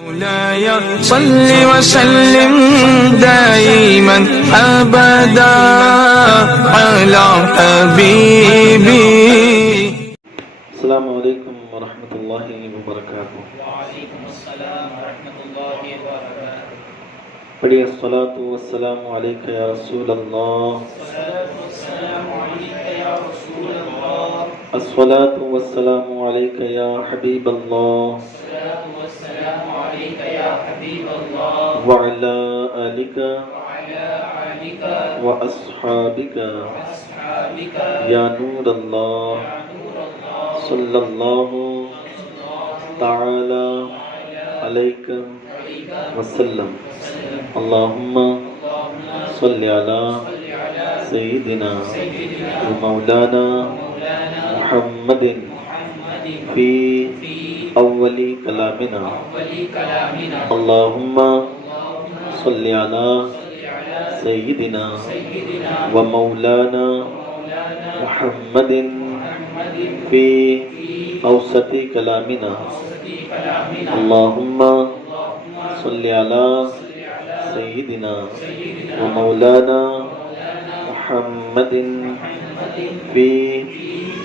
مولاي صل وسلم دائما ابدا على حبيبي. السلام علیکم ورحمۃ اللہ وبرکاتہ. وعلیکم السلام ورحمۃ اللہ وبرکاتہ. پڑھیے الصلاۃ والسلام علیک یا رسول اللہ. السلام علیک یا رسول اللہ. الصلاۃ والسلام علیک یا حبیب اللہ. السلام علیک یا حبیب اللہ. وعلی آلک وعلی آلک واصحابک واصحابک یا نور اللہ. یا نور اللہ. صلی اللہ تعالی علیک وسلم. اللہم صلی علی سیدنا و مولانا محمد فی اولی کلامنا. اللہم صلی علی سیدنا و مولانا محمد فی اوسط کلامنا. اللہم صلی علی سیدنا و مولانا محمد فی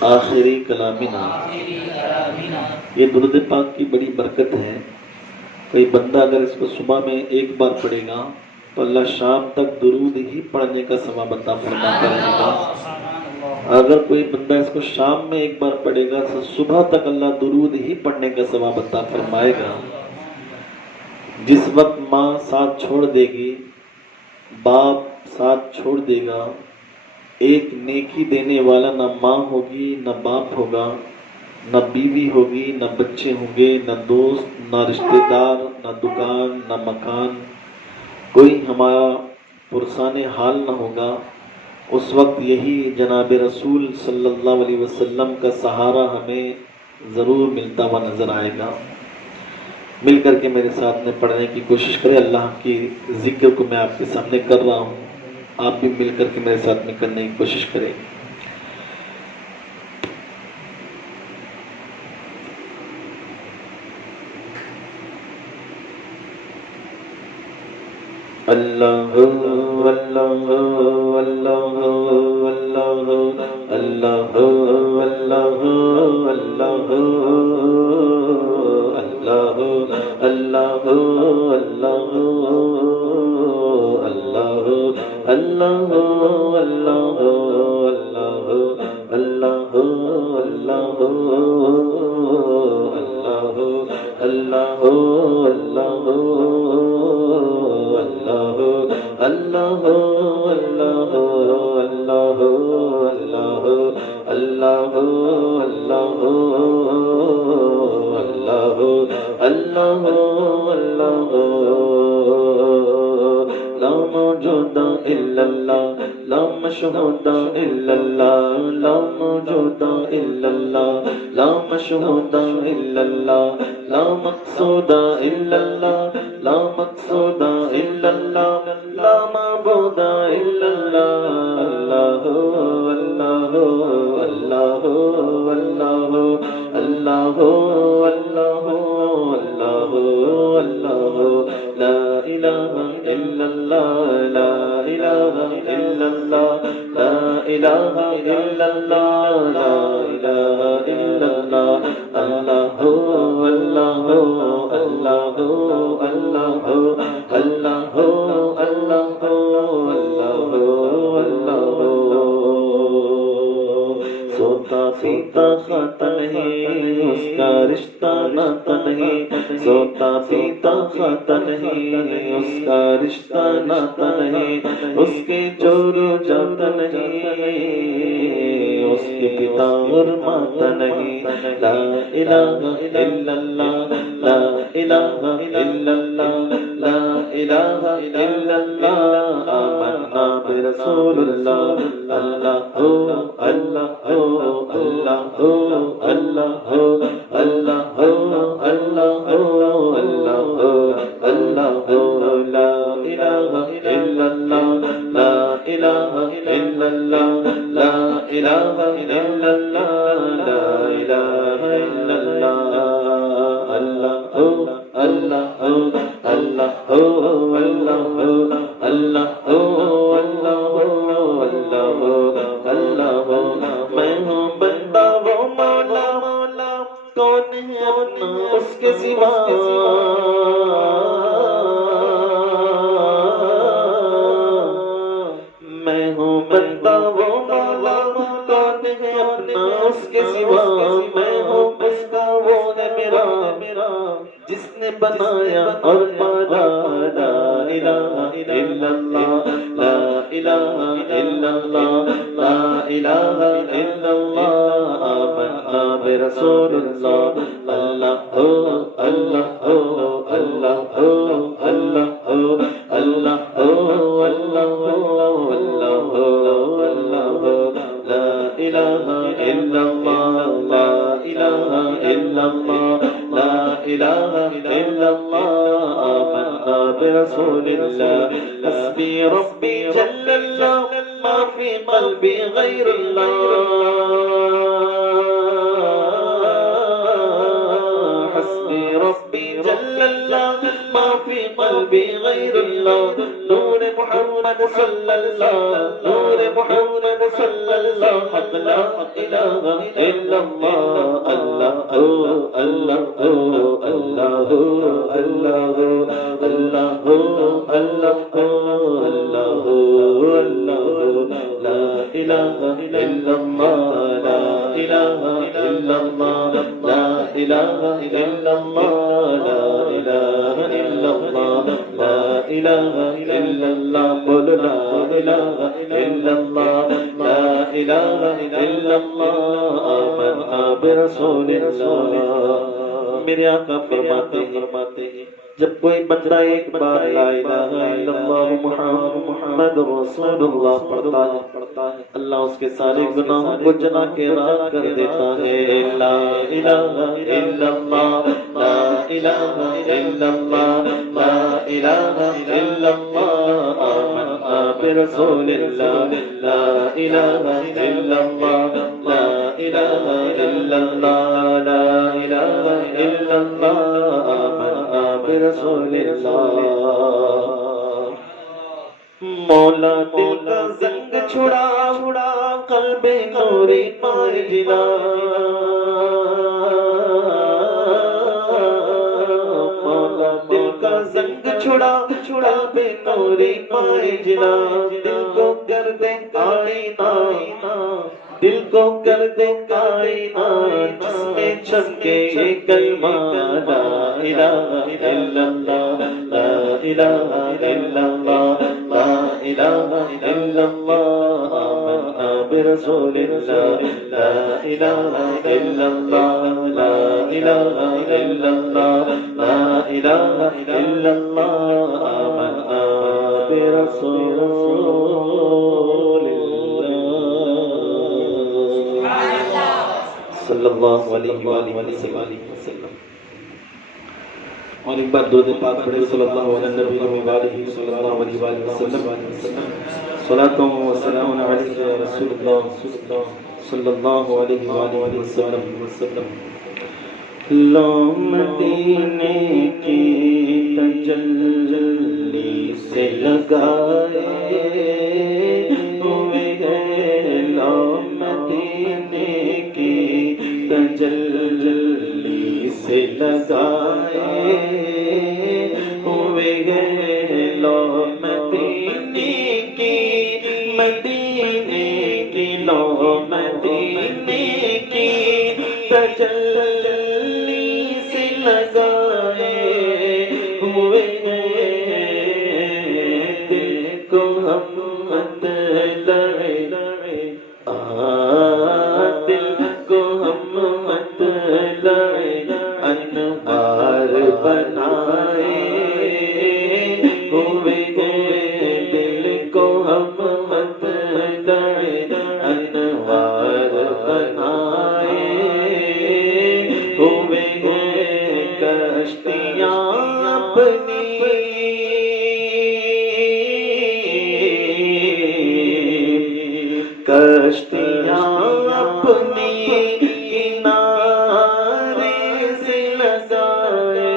آخری کلامنا. یہ درود پاک کی بڑی برکت ہے. کوئی بندہ اگر اس کو صبح میں ایک بار پڑھے گا تو اللہ شام تک درود ہی پڑھنے کا ثواب عطا فرماتا رہے گا. اگر کوئی بندہ اس کو شام میں ایک بار پڑھے گا تو صبح تک اللہ درود ہی پڑھنے کا ثواب عطا فرمائے گا. جس وقت ماں ساتھ چھوڑ دے گی، باپ ساتھ چھوڑ دے گا، ایک نیکی دینے والا نہ ماں ہوگی نہ باپ ہوگا، نہ بیوی ہوگی نہ بچے ہوں گے، نہ دوست نہ رشتہ دار نہ دکان نہ مکان، کوئی ہمارا پرسان حال نہ ہوگا. اس وقت یہی جناب رسول صلی اللہ علیہ وسلم کا سہارا ہمیں ضرور ملتا ہوا نظر آئے گا. مل کر کے میرے ساتھ میں پڑھنے کی کوشش کریں. اللہ کی ذکر کو میں آپ کے سامنے کر رہا ہوں، آپ بھی مل کر کے میرے ساتھ میں کرنے کی کوشش کریں. اللہ اللہ اللہ اللہ اللہ اللہ اللہ اللہ اللہ اللہ اللہ اللہ لا موجود الا اللہ، لا مشہود الا اللہ، لا موجود الا اللہ، لا مشہود الا اللہ، لا مقصود الا اللہ، لا مقصود الا اللہ، لا معبود الا اللہ. اللہ اللہ اللہ اللہ اللہ اللہ اللہ لا الہ الا اللہ، لا الہ الا اللہ، لا الہ الا اللہ، لا الہ الا اللہ. اللہ اللہ اللہ اللہ اللہ اللہ اللہ. سوتا پیتا کھاتا نہیں اس کا رشتہ ناتا نہیں، سوتا پیتا کھاتا نہیں اس کا رشتہ ناتا نہیں، اس کے چور جاتا نہیں اس کے پتا اور ماتا نہیں. لا الہ الا اللہ، لا الہ الا اللہ، لا الہ الا اللہ. آمنا برسول اللہ. اللہ اللہ اللہ اللہ اللہ اللہ اللہ لا الہ الا اللہ، لا الہ الا اللہ، لا الہ الا اللہ، لا الہ الا اللہ. اللہ اللہ میں ہوں بندہ وہ مولا کون ہے اپنا اس کے سوا میں ہوں بندہ وہ مولا کون ہے اپنا اس کے سوا میں ہوں اس کا وہ ہے میرا جس نے بنایا اور پالا لا الہ الا اللہ لا الہ الا اللہ لا الہ الا اللہ آمنا برسول اللہ اللہ اللہ اللہ اللہ اللہ اللہ لا الہ الا اللہ لا الہ الا اللہ لا الہ الا اللہ آمنا برسول اللہ حسبی ربی جل اللہ ما فی قلبی غیر اللہ حسبی ربی جل اللہ ما فی قلبی غیر اللہ نور محمد صلی اللہ نور محمد صلی اللہ حق لا الہ الا اللہ اللہ اللہ اللہ اللہ اللہ اللہ اللہ لا الہ الا اللہ لا الہ الا اللہ لا الہ الا اللہ لا الہ الا اللہ لا الہ الا اللہ بول لا الہ الا اللہ لا الہ الا اللہ آمنا برسول اللہ میرے آقا فرماتے ہیں جب کوئی بندہ ایک بار لا الہ الا اللہ محمد رسول اللہ پڑھتا ہے اللہ اس کے سارے گناہوں کو جنا کے راہ کر دیتا ہے لا الہ الا اللہ لا الہ الا اللہ لا الہ الا اللہ آمنا برسول اللہ لا الہ الا اللہ لا الہ الا اللہ لا الہ الا اللہ آمنا برسول اللہ مولا دل کا زنگ چھڑا قلب نوری پائے جلا مولا دل کا زنگ چھڑا قلب نوری پائے جلا دل کو کر دے کائنہ دل کو کر دے کائنہ جس میں چھپکے یہ کلمہ لا الہ الا اللہ لا الہ الا اللہ لا الہ الا اللہ آمنا برسول اللہ لا الہ الا اللہ لا الہ الا اللہ لا الہ الا اللہ آمنا برسول صلی اللہ علیہ وآلہ وسلم اور ایک بار درود پاک پڑھے صلی اللہ علیہ نبی وآلہ صلی اللہ علیہ وآلہ وسلم صلاۃ و سلام علیک یا رسول اللہ صلی اللہ علیہ وآلہ وسلم لو مدینے کی تجلی سے لگائے ہوئے ہیں لو مدینے کی تجلی سے لگائے ہوئے ہیں لو مدینے کی لو مدینے کی تجلی سے لگائے ہوئے دل کو ہم مت لڑے دل کو ہم مت لڑے انوار بنائے ہوئے دل کو ہم مت لڑے انوار بنائے ہوئے کشتیاں اپنی کشتیاں اپنی کنارے سے لگائے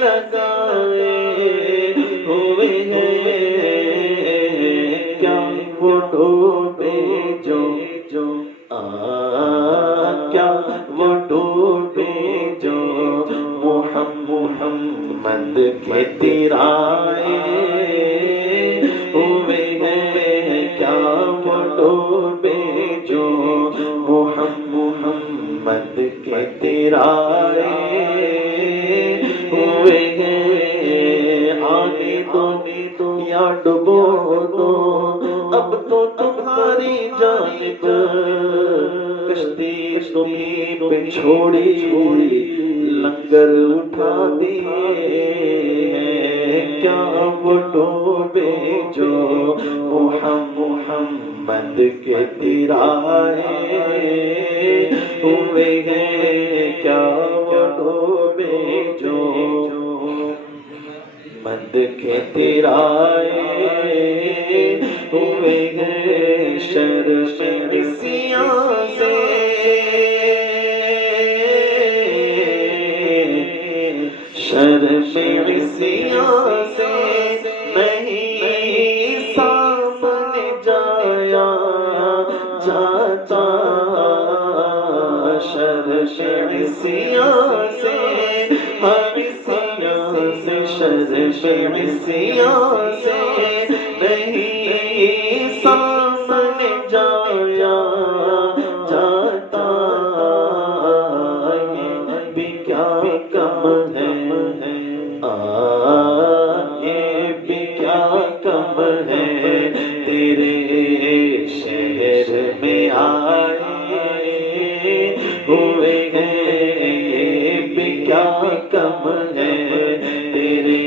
لگائے ہوئے ہیں، کیا وہ ڈوبے جو کیا وہ ڈوبے جو محمد کے تیرائے ہوئے ہیں، کیا وہ ڈوبے جو محمد کے تیرائے ہوئے ہیں۔ آنے دو یا ڈبو دو اب تو تمہاری جانب، کشتی تمہیں پہ چھوڑی لنگر اٹھا دیے ہیں، کیا وہ ڈوبے جو محمد کے تیرائے ہوئے ہیں، کیا وہ ڈوبے جو محمد کے تیرائے ہوئے ہیں۔ شرم عصیاں سے نہیں سامنے جایا جاتا، شرم عصیاں سے نہیں سامنے جایا جاتا، یہ بھی کیا کم ہے، یہ بھی کیا کم ہے، تیرے شہر میں آئے ہوئے ہیں، یہ بھی کیا کم ہے، تیرے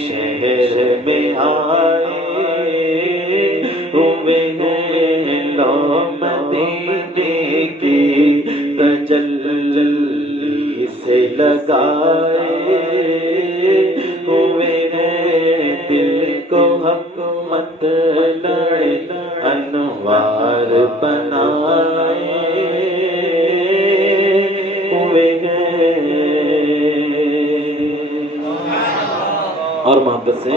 شہر میں آئے ہوئے ہیں، لو مدینے کی تجلی سے لگائے ہوئے ہیں، دل کو حکمت لڑے انوار بنائے ہوئے ہیں۔ اور محبت سے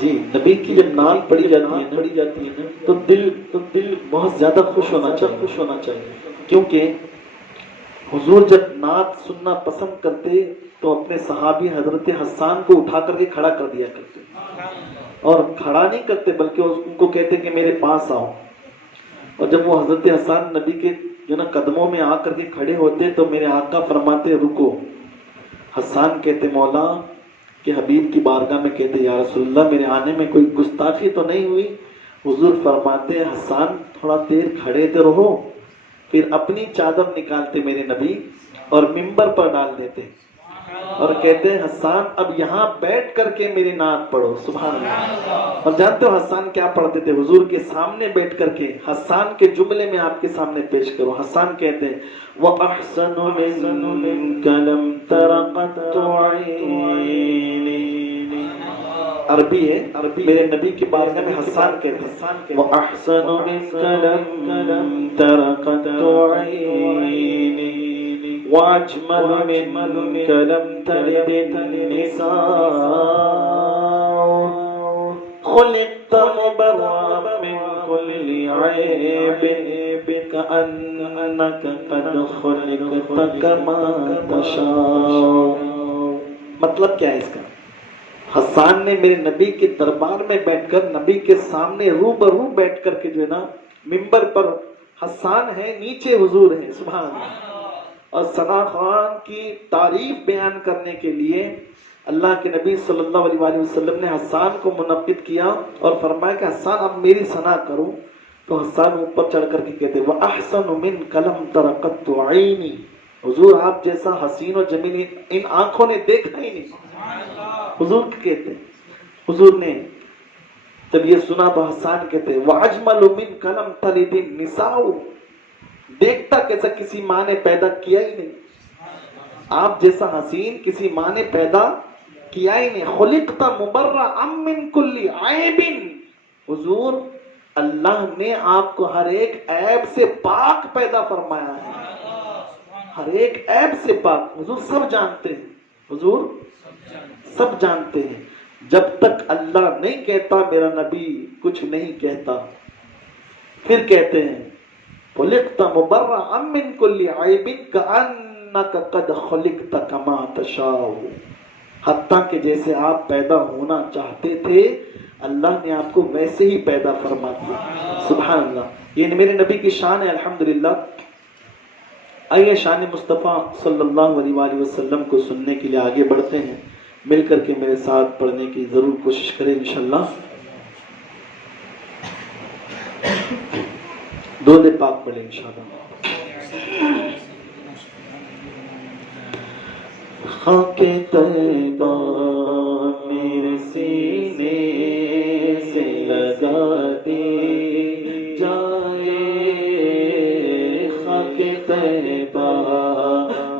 جی نبی کی جب نعت پڑھی جاتی ہے نا تو دل بہت زیادہ خوش ہونا چاہیے، کیونکہ حضور جب نعت سننا پسند کرتے تو اپنے صحابی حضرت حسان کو اٹھا کر کے کھڑا کر دیا کرتے، اور کھڑا نہیں کرتے بلکہ ان کو کہتے کہ میرے پاس آؤ، اور جب وہ حضرت حسان نبی کے جو نا قدموں میں آ کر کے کھڑے ہوتے تو میرے آقا فرماتے رکو، حسان کہتے مولا کہ حبیب کی بارگاہ میں کہتے یا رسول اللہ میرے آنے میں کوئی گستاخی تو نہیں ہوئی؟ حضور فرماتے حسان تھوڑا دیر کھڑے تو رہو، پھر اپنی چادر نکالتے میرے نبی اور منبر پر ڈال دیتے اور کہتے ہیں حسان اب یہاں بیٹھ کر کے میری نعت پڑھو، سبحان اللہ۔ اور جانتے ہو حسان کیا پڑھتے تھے؟ حضور کے سامنے بیٹھ کر کے حسان کے جملے میں آپ کے سامنے پیش کرو۔ حسان کہتے ہیں وَأَحْسَنُ مِنْكَ لَمْ تَرَ قَطُّ عَيْنِي، عربی ہے، میرے نبی کے بارے میں حسان کہتے ہیں وَأَحْسَنُ مِنْكَ لَمْ تَرَ قَطُّ عَيْنِي وَأَجْمَلُ مِنْكَ لَمْ تَلِدِ النِّسَاءُ خُلِقْتَ مُبَرَّأً مِنْ كُلِّ عَيْبٍ كَأَنَّكَ قَدْ خُلِقْتَ كَمَا تَشَاءُ۔ مطلب کیا ہے اس کا؟ حسان نے میرے نبی کے دربار میں بیٹھ کر نبی کے سامنے روبرو بیٹھ کر کے جو ہے نا منبر پر حسان ہے، نیچے حضور ہے، سبحان اللہ، اور ثنا خان کی تعریف بیان کرنے کے لیے اللہ کے نبی صلی اللہ علیہ وآلہ وسلم نے حسان کو منعقد کیا اور فرمایا کہ حسان اب میری ثنا کرو، تو حسان اوپر چڑھ کر کے کہتے وَأَحْسَنُ مِنْكَ لَمْ تَرَ قَطُّ عَيْنِي، حضور آپ جیسا حسین و جمیل ان آنکھوں نے دیکھا ہی نہیں، حضور کہتے ہیں۔ حضور نے جب یہ سنا تو حسان کہتے وَأَجْمَلُ مِنْكَ لَمْ تَلِدِ النِّسَاءُ، دیکھتا کیسا کسی ماں نے پیدا کیا ہی نہیں، آپ جیسا حسین کسی ماں نے پیدا کیا ہی نہیں، خلقت مبرأ من کل عیب، حضور اللہ نے آپ کو ہر ایک عیب سے پاک پیدا فرمایا ہے، ہر ایک عیب سے پاک، حضور سب جانتے ہیں حضور سب جانتے ہیں. جب تک اللہ نہیں کہتا میرا نبی کچھ نہیں کہتا. پھر کہتے ہیں خلقت مبرأ من كل عیب كأنك قد خلقت كما تشاء. حتیٰ کہ جیسے آپ پیدا ہونا چاہتے تھے اللہ نے آپ کو ویسے ہی پیدا فرما دیا. سبحان اللہ. یہ میرے نبی کی شان ہے الحمدللہ. آئیے شان مصطفیٰ صلی اللہ علیہ وآلہ وسلم کو سننے کے لیے آگے بڑھتے ہیں. مل کر کے میرے ساتھ پڑھنے کی ضرور کوشش کریں انشاءاللہ. درود پاک پڑھیں انشاءاللہ. خاک طیبہ میرے سینے سے لگا دی جائے. خاک طیبہ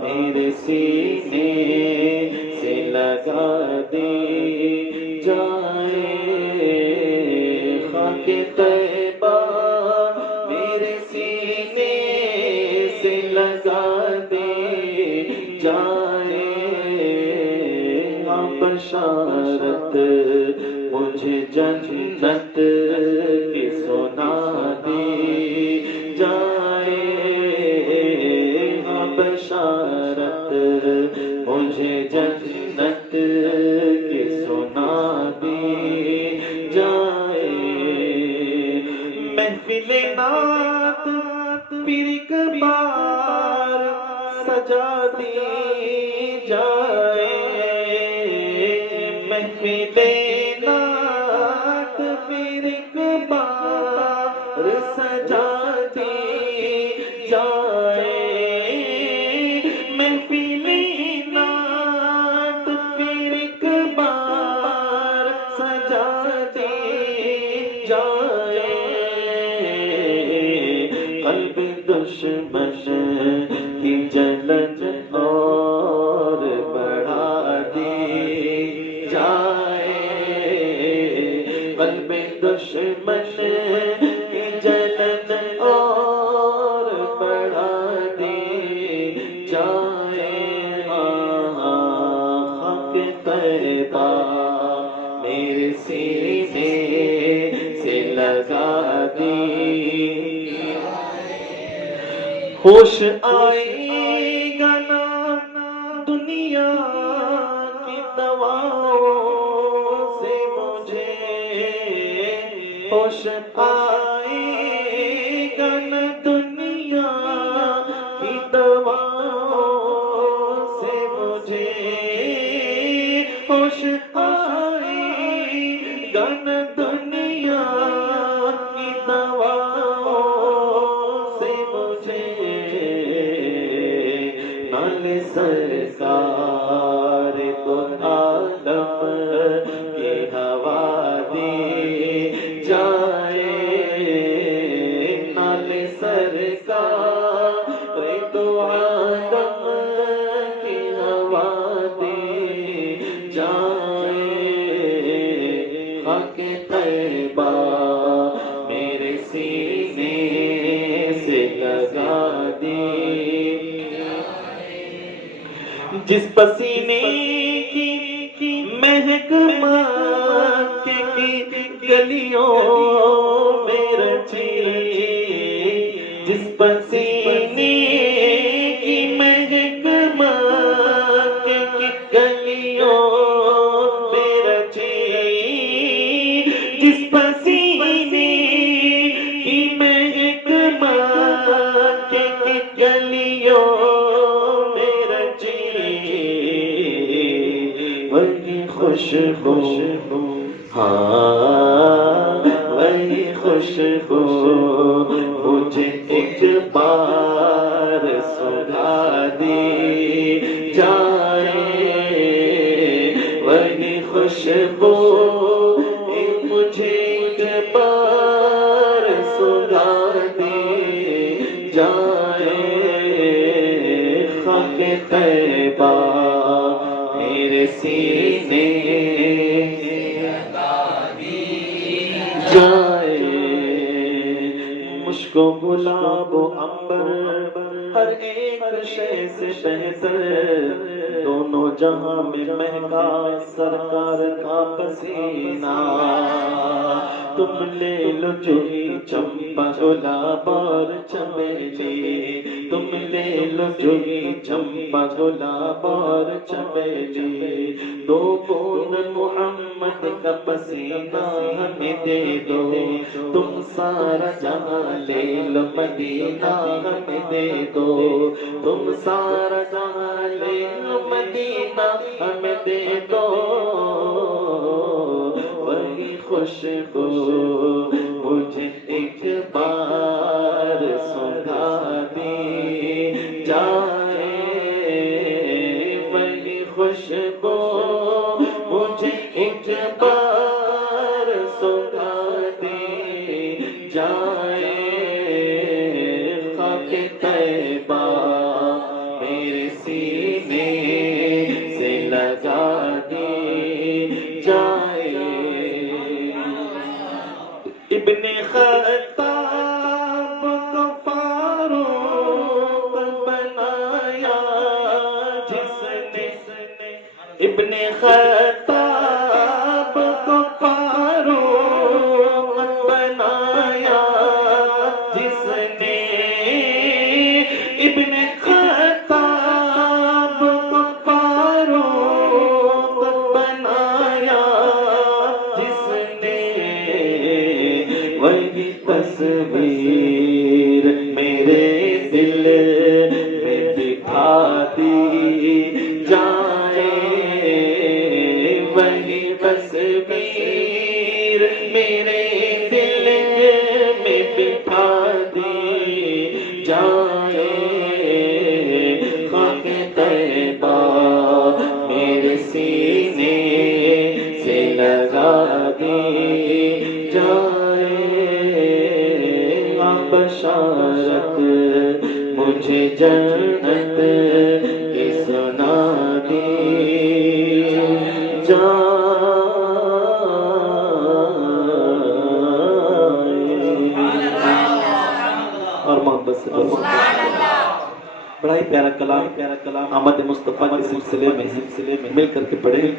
میرے سینے سے لگا دی جائے. خاک طیبہ میرے سینے سے لگا دی جائے. بشارت مجھے جنت کی سنا دی جائے. بشارت مجھے جنت کی سنا دی جائے. محفل نعت پھر ایک بار سجا دی جائے. محفل نعت پھر ایک بار سجا دی جائے. محفل نعت پھر ایک بار سجا دی جائے. قلب دشمن کی جلن اور بڑھا دی جائے. قلب دشمن کی جلن اور بڑھا دی جائے. خاک طیبہ میرے سینے سے لگا دی. ہوش آئے گا نا دنیا کی دواؤں سے مجھے. ہوش آئے گا نا دنیا کی دواؤں سے مجھے. ہوش آئے گا نا دنیا کی دواؤں سے مجھے. نال سرکار تو عالم کی ہوا دی جائے. نال سرکار تو عالم کی ہوا دی جائے. خاک طیبہ میرے سینے سے لگا دی. جس پسینے کی مہک مکے کی گلیوں میں رچی. جس پسینے کی مہک مکے کی گلیوں میں رچی. جس پسینے کی مہک مکے کی گلیوں میں رچی. وہی خوشبو ہاں وہی خوشبو مجھے ایک بار سنا دی جائے. وہی خوشبو مجھے ایک بار سنا دی جائے. خاک طیبہ میرے سینے جائے. مشک و گلاب و عنبر ہر ایک شے سے بہتر دونوں جہاں میں مہکا سرکار کا پسینہ تم لے لو جوہی چمپا گلاب اور چمیلی تم لے لو جوہی چمپا گلاب اور چمیلی دو بوند محمد کا پسینہ ہمیں دے دو تم سارا جہاں لے لو مدینہ ہمیں دے دو تم سارا جہاں لے لو مدینہ ہمیں دے دو وہی خوشبو مجھے ایک بار سنگھا دی جائے وہی خوشبو مجھے ایک بار سنگھا دی جائے خاک طیبہ میرے سینے سے لگا دی جائے ابن خطاب کو فاروق بنایا جس نے ابن خطاب کو فاروق بنایا جس نے ابن خطاب کو فاروق بنایا جس نے وہی تصویر میرے دل میں بٹھا دی جائے وہی تصویر میرے دل میں بٹھا دی جائے خاک طیبہ میرے سینے سے لگا دی جائے بشارت مجھے جنت کی سنا دی جائے اور محبت سے بڑا ہی پیارا کلام آمد مصطفیٰ کے سلسلے میں مل کر کے پڑھے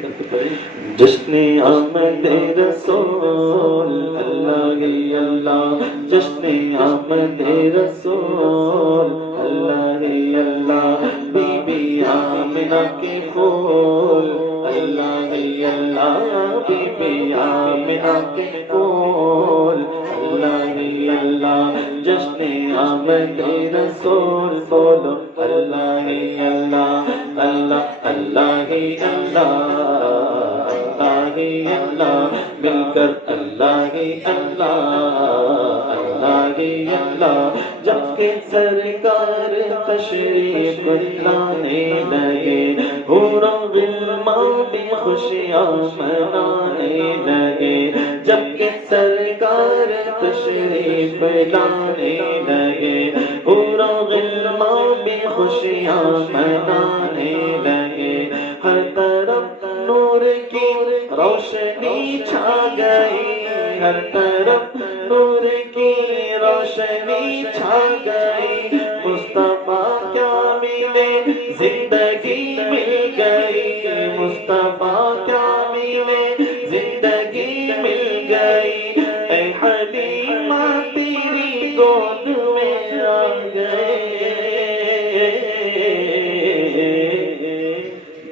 جشن آمد رسول اللہ ہی اللہ جشن آمد رسول اللہ ہی اللہ بی بی آمنہ کے پھول اللہ ہی اللہ بی بی آمنہ کے پھول اللہ ہی اللہ جشن آمد رسول بولو اللہ ہی اللہ اللہ اللہ ہی اللہ اللہ ہی اللہ مل کر اللہ ہی اللہ اللہ ہی اللہ جب کہ سرکار تشریف لانے لگے حور و غلمان بھی خوشیاں منانے لگے جب کہ سرکار تشریف لانے لگے حور و غلمان بھی خوشیاں منانے لگے ہر طرف نور کی روشنی چھا گئی ہر طرف نور کی روشنی چھا گئی مصطفیٰ کیا ملے زندگی مل گئی مصطفیٰ کیا ملے زندگی مل گئی اے حلیمہ تیری گود میں آ گئے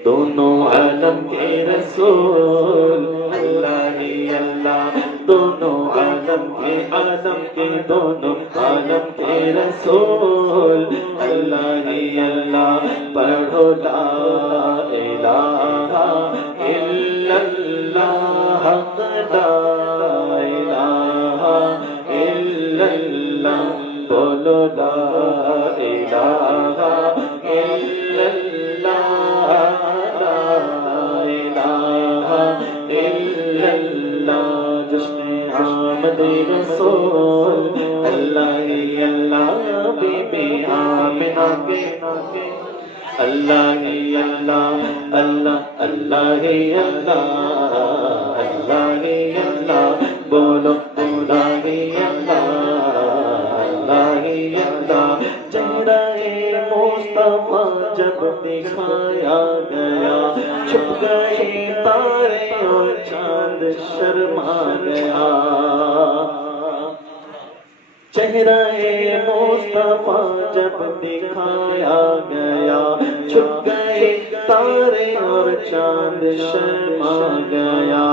دونوں عالم کے رسول اللہ ہی اللہ دونوں عالم کے دونوں عالم کے رسول اللہ ہی اللہ پڑھو لا الہ الا اللہ لا الہ الا اللہ بولو لا الہ الا اللہ لا الہ الا اللہ جشن آمد رسول اللہ ہی اللہ بی بی آمنہ کے اللہ ہی اللہ اللہ اللہ ہی اللہ اللہ ہی اللہ بولو اللہ ہی اللہ اللہ ہی اللہ چہرہ مصطفیٰ جب دکھایا گیا گئے تارے اور چاند شرما گیا چہرہ مصطفیٰ جب دکھایا گیا چھپ گئے تارے اور چاند شرما گیا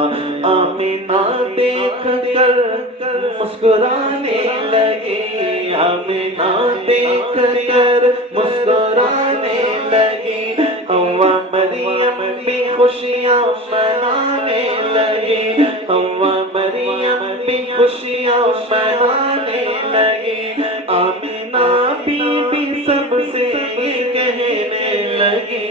آمینہ دیکھ کر مسکرانے لگی آمینہ دیکھ کر مسکرانے لگی حوا مریم بھی خوشیاں منانے لگی حوا مریم بھی خوشیاں منانے لگی آمینہ بی بی سب سے یہ کہنے لگی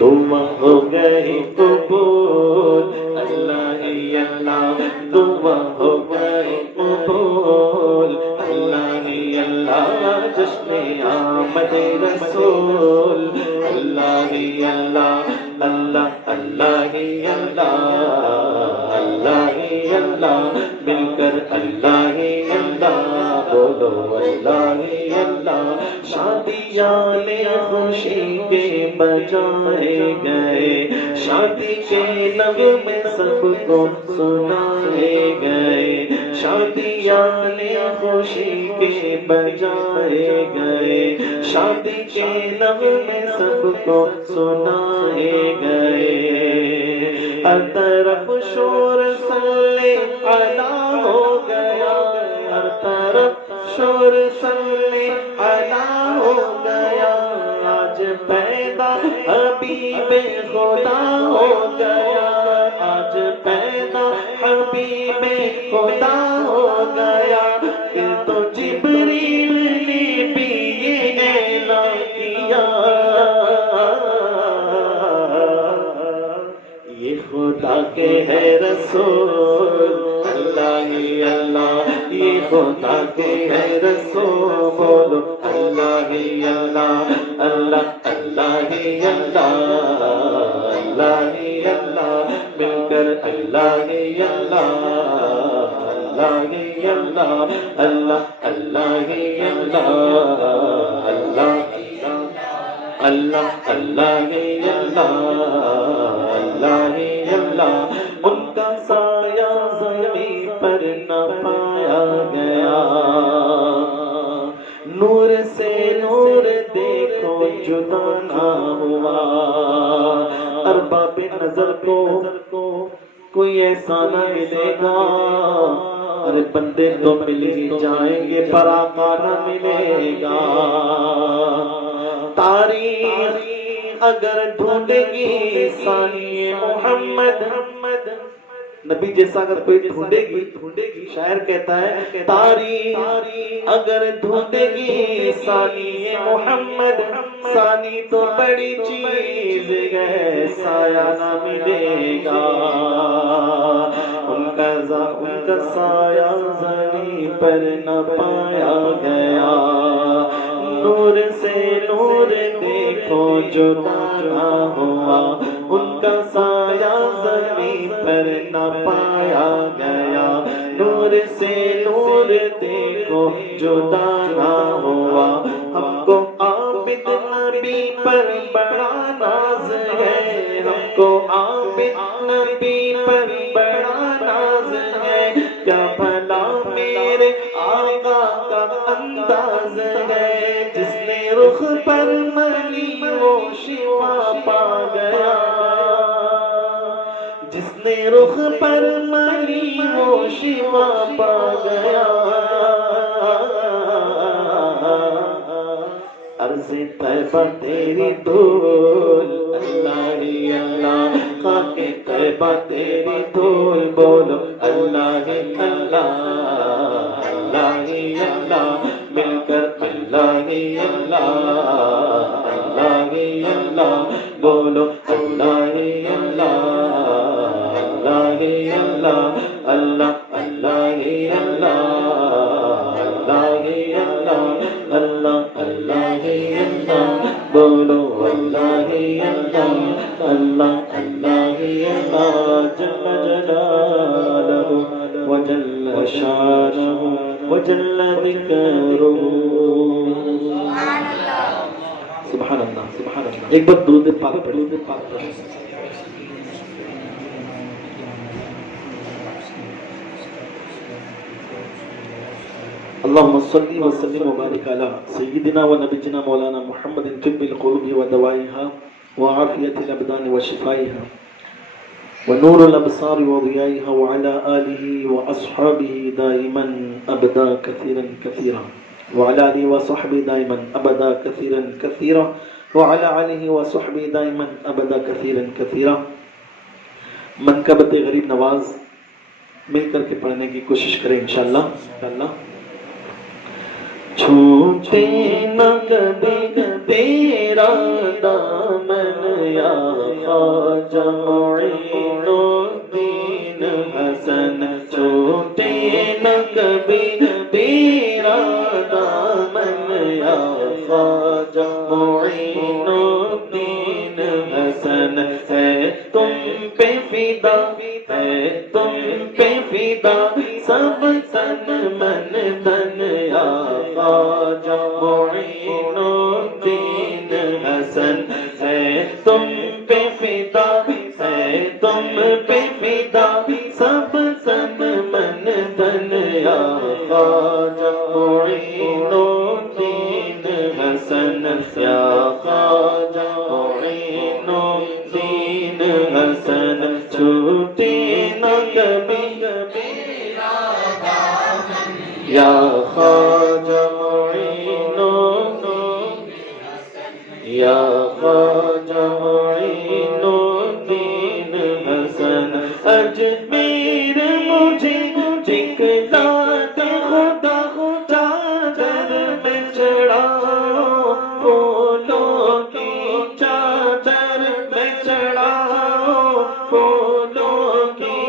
دعا ہو گئی قبول اللہ ہی اللہ دعا ہو گئی قبول اللہ ہی اللہ جشن آمد رسول اللہ ہی اللہ اللہ اللہ ہی اللہ اللہ ہی اللہ مل کر اللہ ہی اللہ بولو اللہ ہی اللہ شادیاں خوشی کے بجائے گئے شادی کے نغمے سب کو سنائے گئے شادیاں خوشی کے بجائے گئے شادی کے نغمے سب کو سنائے گئے ہر طرف شور صلی علی ہو گیا ہر طرف شور صلی علی ہو گیا آج پیدا حبیب خدا ہو گیا آج پیدا حبیب خدا ہو گیا پھر تو جبریل نے بھی یہ اعلان کیا یہ خدا کے ہے رسول اللہ ہی اللہ یہ خدا کے ہے رسول بولو اللہ ہی اللہ اللہ اللہ ہی اللہ اللہ ہی اللہ مل کر اللہ ہی اللہ اللہ ہی اللہ اللہ اللہ ہی اللہ اللہ اللہ اللہ ہی اللہ اللہ ہی اللہ ان کا سایہ زمین پر نہ پایا گیا نور سے نور دیکھو جدا نہ ہوا ارباب نظر کو کوئی ایسا نہ ملے گا ارے بندے تو مل ہی جائیں گے پر آقا نہ ملے گا تاریخ اگر ڈھونڈے گی ثانی محمد نبی جیسا اگر کوئی ڈھونڈے گی شاعر کہتا ہے تاریخ اگر ڈھونڈے گی ثانی محمد ثانی تو بڑی چیز ہے سایہ نہ ملے گا ان کا سایہ زمین پر نہ پایا گیا نور سے نور دیکھو جدا نہ ہوا ان کا سایہ زمین پر نہ پایا گیا نور سے نور دیکھو جدا نہ ہوا ہم کو عابد نبی پر بڑا ناز ہے ہم کو عابد نبی پر بڑا ناز ہے کیا بھلا میرے آقا کا انداز ہے جس نے رخ پر ملی وہ شفا پا گیا جس نے رخ پر ملی وہ شفا پا گیا عرض طیبہ تیری دھول اللہ ہی اللہ خاک طیبہ تیری دھول بولو اللہ ہی اللہ اللہ ہی اللہ مل کر اللہ ہی اللہ اللہ ہی اللہ بولو اللہ ہی اللہ اللہ ہی اللہ اللہ اللہ ہی اللہ اللہ ہی اللہ اللہ اللہ ہی اللہ بولو اللہ ہی اللہ اللہ اللہ ہی اللہ جل جلالہ وجل شانہ وجل ذکرہ سبحان اللہ سبحان اللہ. ایک بار درود پاک پڑھو. اللهم صل وسلم وبارك على سيدنا ونبينا مولانا محمد طب القلوب ودوائها وعافية الأبدان وشفائها ونور الأبصار وضيائها وعلى آله وأصحابه دائما أبدا كثيرا كثيرا وعلى آله وصحبه دائما أبدا كثيرا كثيرا وعلى آله وصحبه دائما أبدا كثيرا كثيرا. منقبت غریب نواز مل کر کے پڑھنے کی کوشش کریں انشاءاللہ. چھوٹے نہ کبھی تیرا دامن یا خواجہ معین الدین حسن. چھوٹے نہ کبھی تیرا دامن یا خواجہ معین الدین حسن. ہے تم پہ فدا ہے تم پہ فدا سب تن من دھن یا خواجہ معین الدین حسن. ہے تم پہ فدا ہے تم پہ فدا سب تن من دھن یا خواجہ معین الدین حسن. یا خواجہ معین الدین حسن. چھوٹے نہ کبھی یا خواجہ معین الدین یا خواجہ معین الدین حسن. اجمیر مجھے دکھلا کے خدا چادر میں چڑھاؤ پھولوں کی چادر میں چڑھاؤ پھولوں کی.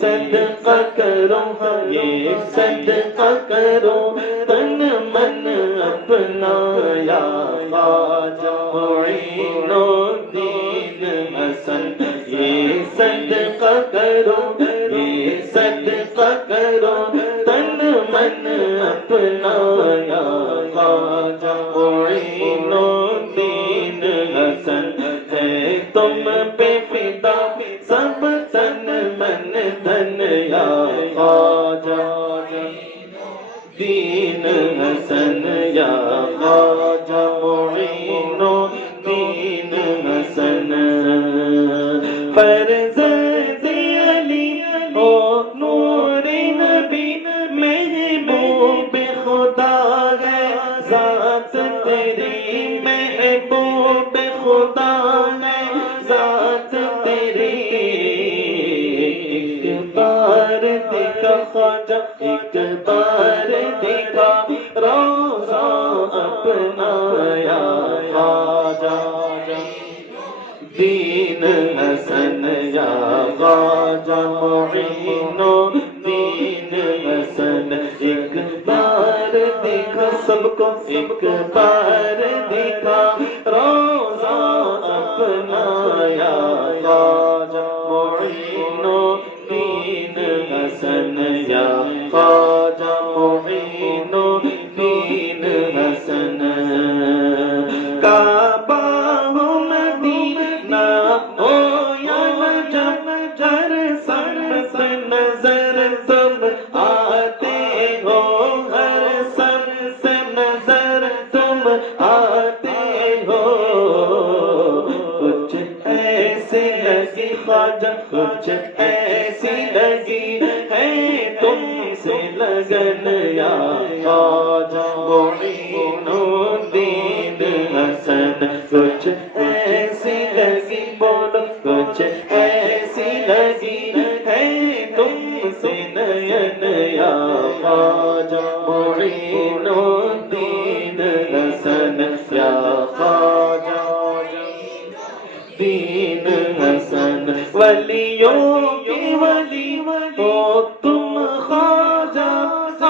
صدقہ کرو یہ صدقہ کرو تن من اپنا یا خواجہ معین الدین حسن. یہ صدقہ کرو یہ صدقہ کرو تن من اپنا یا خواجہ معین الدین حسن. ہے تم پہ فدا سب تن من دھن یا خواجہ دین حسن. یا خواجہ معین الدین حسن. فرزند علی او نور نبی محبوب خدا ہے ذات تیری محبوب خدا ہے ذات تیری. ایک بار دیکھا خواجہ ایک بار دیکھا روضہ اپنا یا خواجہ دین حسن. یا خواجہ معین الدین حسن. ایک بار دیکھا سب کو ایک بار دیکھا روضہ اپنا یا خواجہ معین الدین حسن. یا خواجہ معین الدین حسن. کعبہ ہو مدینہ ہو یا نجف ہر سر سے نظر تم آتے ہو ہر سر سے نظر تم آتے ہو. کچھ ایسی لگی خواجہ کچھ ایسی لگی ہے تم سے لگن یا خواجہ معین الدین حسن. کچھ ایسی لگی بولو کچھ ایسی لگی ہے تم سے نین یا خواجہ معین الدین حسن. یا خواجہ دین حسن. ولیوں کی ولی ہو تم خواجہ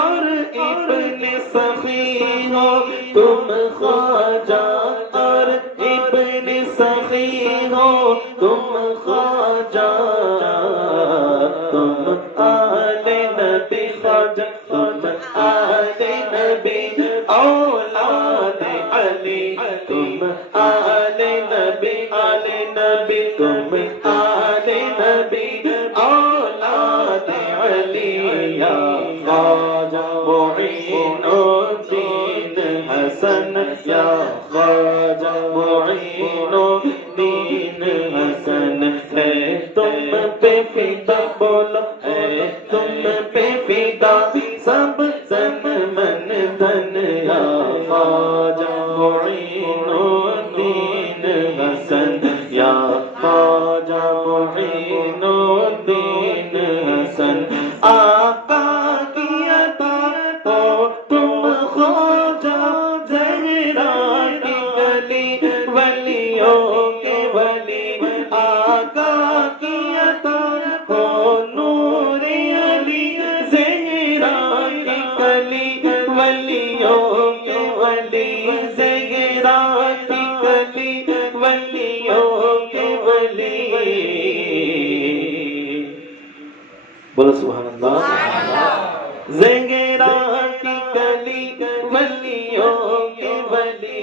اور ابن سخی ہو تم خواجہ اور ابن سخی ہو تم خواجہ. تم آل نبی خواجہ تم آل نبی اولاد تم آل نبی تم آل نبی اولاد علی یا خواجہ معین الدین حسن یا خواجہ معین الدین حسن ہے تم پہ فدا بولو ہے تم پہ فدا سب تن من دھن یا خواجہ معین الدین حسن یا خواجہ معین الدین حسن آقا کی عطا ہو تم خواجہ زہرا کی گلی ولیوں کے ولی آقا کی عطا ہو نور علی زہرا کی گلی ولیوں کے ولی زہرا کی گلی ولیوں کے ولی بولو سبحان اللہ زہرا کی گلی ولیوں کے ولی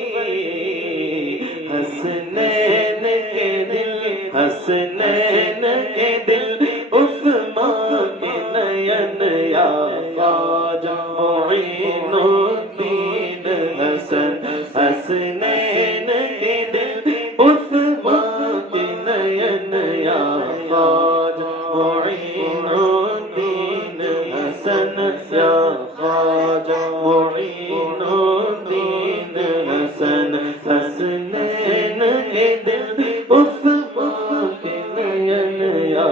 حسنین کے دل حسنین کے دل عثمان کے نین یا خواجہ معین الدین حسن حسنین کے دل عثمان کے نین یا خواجہ معین الدین حسن یا خواجہ معین الدین حسن حسنین کے دل عثمان کے نین یا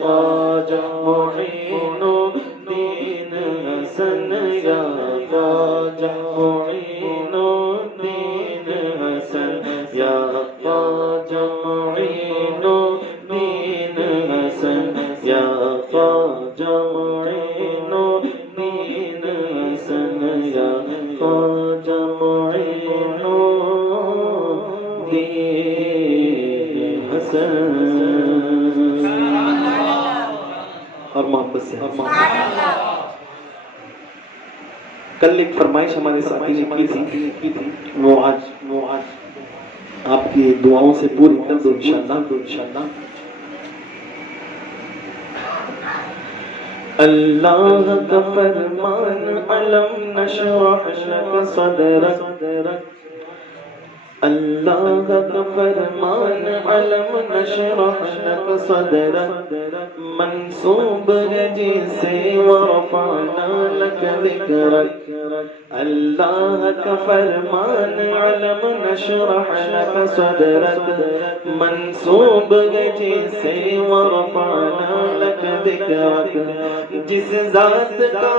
خواجہ معین الدین حسن یا خواجہ معین الدین حسن یا خواجہ معین الدین حسن یا خواجہ معین الدین حسن یا خواجہ معین الدین حسن اور محبت سے کل ایک فرمائش ہمارے ساتھی نے کی تھی وہ آج آپ کی دعاؤں سے پوری کر دو انشاءاللہ اللہ کا فرمان علم نشرح لك صدرك اللہ کا فرمان علم نشرح لك صدرك منصوب ہے جسے ورفعنا لك ذکرك اللہ کا فرمان علم نشرح لك صدرك منصوب ہے جسے ورفعنا لك ذکرك جس ذات کا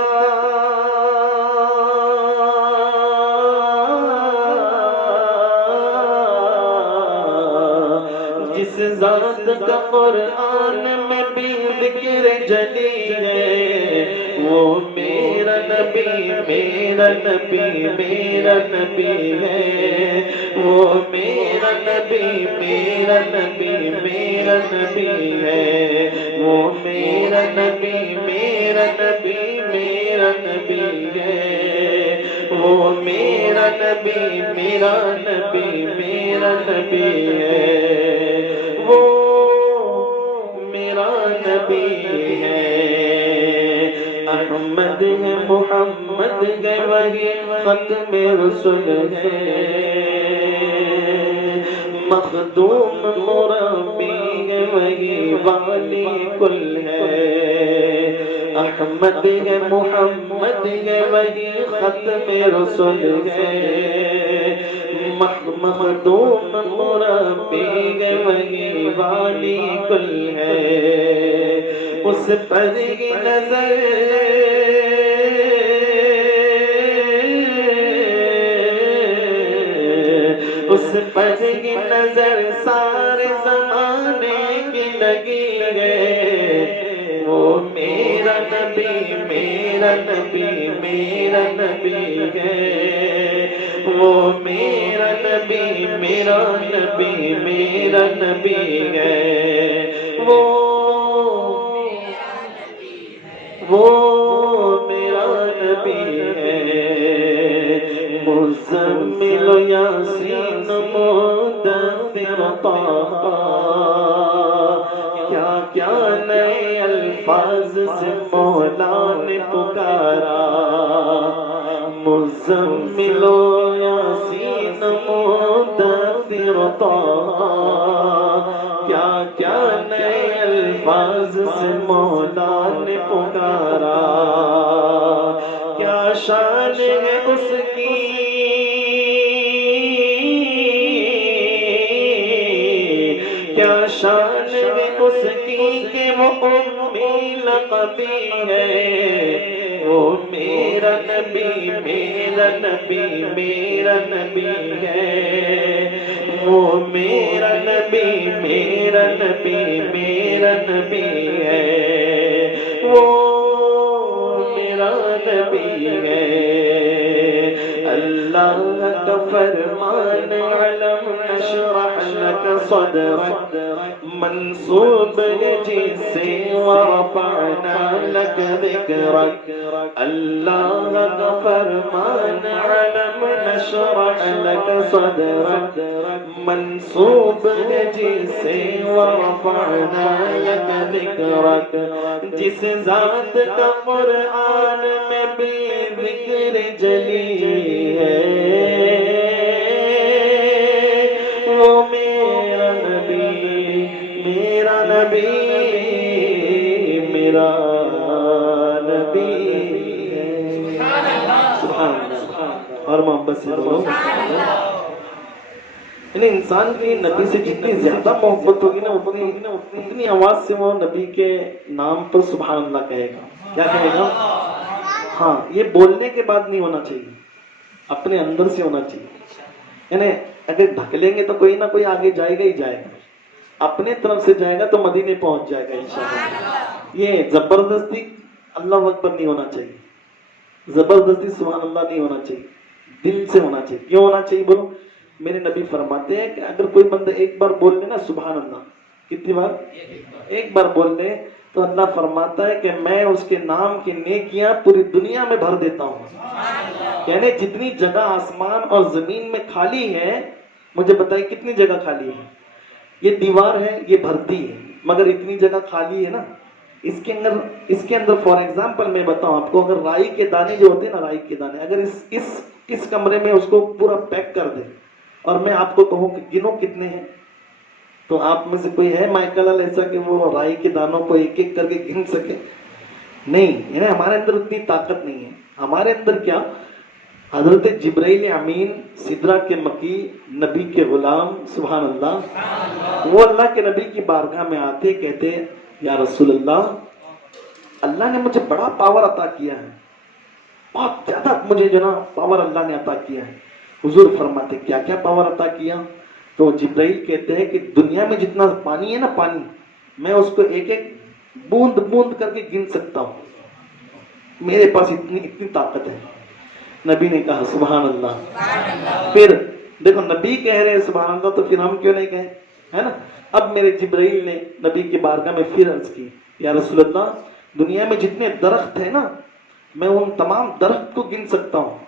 جس ذات کا قرآن میں بھی ذکر جلی ہے وہ میرا نبی میرا نبی میرا نبی ہے وہ میرا نبی میرا نبی میرا نبی ہے وہ میرا نبی میرا نبی میرا نبی ہے وہ میرا نبی میرا نبی میرا نبی ہے وہ میرا نبی ہے احمد ہے محمد ہے وہی ختم رسول ہے مخدوم مربی ہے وہی والی کل ہے احمد ہے محمد ہے وہی ختم رسول ہے مخدوم مربی ہے وہی والی کل ہے اس پر کی نظر اس پر کی نظر سارے زمانے کی لگی ہے وہ میرا نبی میرا نبی میرا نبی ہے وہ میرا نبی میرا نبی میرا نبی ہے وہ میرا نبی ہے مزمل یاسین یاسین مدثر طہ، کیا کیا نئے الفاظ سے مولا نے پکارا، مزمل یاسین مدثر طہ، کیا کیا نئے الفاظ سے مولا نے پکارا، کیا شان ہے اس کی، کیا شان ہے اس کی کہ وہ امی لقبی ہے، وہ میرا نبی میرا نبی میرا نبی ہے، وہ میرا نبی میرا نبی میرا نبی ہے، وہ میرا نبی ہے، اللہ کا فرمان علم نشرح لك صدرك منصوب جسے ورفعنا لك ذکرك، اللہ کا فرمان علم نشرح لك صدرك منصوب جسے ورفعنا لك ذکرك، جس ذات کا قرآن میں بھی ذکر جلی ہے، وہ میرا نبی میرا نبی میرا نبی ہے۔ سبحان اللہ، اور محبت سے بولو۔ یعنی انسان کی نبی سے جتنی زیادہ محبت ہوگی نا اتنی آواز سے وہ نبی کے نام پر سبحان اللہ کہے گا۔ کیا کہے گا؟ ہاں، یہ بولنے کے بعد نہیں ہونا چاہیے، اپنے اندر سے ہونا چاہیے۔ یعنی اگر ڈھکلیں گے تو کوئی نہ کوئی آگے جائے گا ہی جائے گا، اپنے طرف سے جائے گا تو مدینے پہنچ جائے گا انشاءاللہ۔ یہ زبردستی اللہ اکبر نہیں ہونا چاہیے، زبردستی سبحان اللہ نہیں ہونا چاہیے، دل سے ہونا چاہیے۔ کیوں ہونا چاہیے بولو؟ میرے نبی فرماتے ہیں کہ اگر کوئی بندہ ایک بار بول لے نا سبحان اللہ، کتنی بار؟ ایک بار بول لے تو اللہ فرماتا ہے کہ میں اس کے نام کی نیکیاں پوری دنیا میں بھر دیتا ہوں۔ یعنی جتنی جگہ آسمان اور زمین میں خالی ہے، مجھے بتائیے کتنی جگہ خالی ہے؟ یہ دیوار ہے، یہ بھرتی ہے، مگر اتنی جگہ خالی ہے نا، اس کے اندر فار ایگزامپل میں بتاؤں آپ کو، اگر رائی کے دانے جو ہوتے ہیں نا، رائی کے دانے اگر اس کمرے میں اس کو پورا پیک کر دے اور میں آپ کو کہوں کہ گنو کتنے ہیں، تو آپ میں سے کوئی ہے مائیکل ایسا کہ وہ رائی کے دانوں کو ایک ایک کر کے گن سکے؟ نہیں، یعنی ہمارے اندر اتنی طاقت نہیں ہے۔ ہمارے اندر کیا، حضرت جبرائیل امین سدرہ کے مکی نبی کے غلام، سبحان اللہ، وہ اللہ کے نبی کی بارگاہ میں آتے کہتے یا رسول اللہ، اللہ نے مجھے بڑا پاور عطا کیا ہے، بہت زیادہ مجھے جو نا پاور اللہ نے عطا کیا ہے۔ حضور فرماتے کیا کیا پاور عطا کیا؟ تو جبرائیل کہتے ہیں کہ دنیا میں جتنا پانی ہے نا، پانی میں اس کو ایک ایک بوند بوند کر کے گن سکتا ہوں، میرے پاس اتنی طاقت ہے۔ نبی نے کہا سبحان اللہ۔ پھر دیکھو نبی کہہ رہے سبحان اللہ، تو پھر ہم کیوں نہیں کہیں، ہے نا؟ اب میرے جبرائیل نے نبی کی بارگاہ میں پھر عرض کی یا رسول اللہ، دنیا میں جتنے درخت ہیں نا، میں ان تمام درخت کو گن سکتا ہوں،